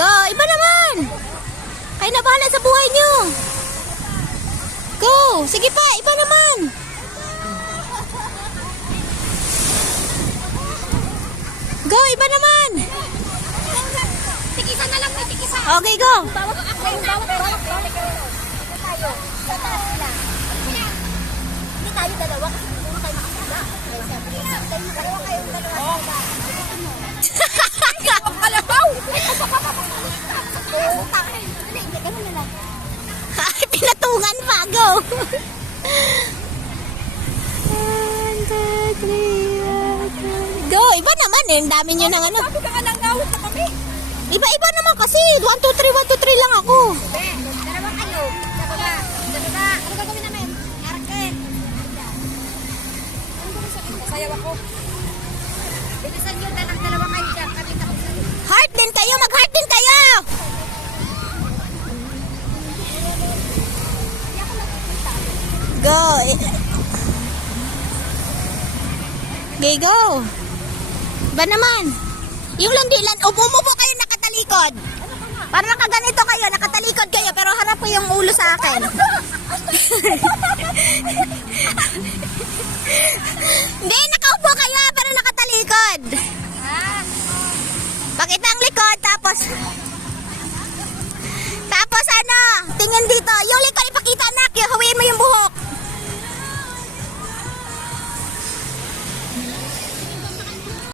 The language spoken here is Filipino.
Go! Iba naman! Kayo na bahala sa buhay nyo! Go! Sige pa! Iba naman! Go! Iba naman! Tikisa na lang, may tikisa. Okay, go! Bawat ako, bawat tayo. Sa taas sila. Hindi tayo dalawa kasi puro tayo makakita. Dalawa kayong dalawa. Ang kalabaw! Hindi, ganun na lang. Ay, pinatungan pa! Go! 1, 2, 3, Go! Iba naman eh. Ang dami nyo ng ano. Sabi ka nga lang nawit na kami. Iba-iba naman kasi. 1, 2, 3, 1, 2, 3 lang ako. Dalawa kayo. Sa baba. Sa baba. Ano gagawin namin? Arken. Ano gagawin sa akin? Sayaw ako. Bilisan nyo dalawa kayo dyan. Kami na ako. Heart din kayo! Mag-heart din kayo! Go! Okay, go! Ba naman? Yung landilan, umupo kayo nakatalikod. Para nakaganito kayo, nakatalikod kayo, pero harap ko yung ulo sa akin.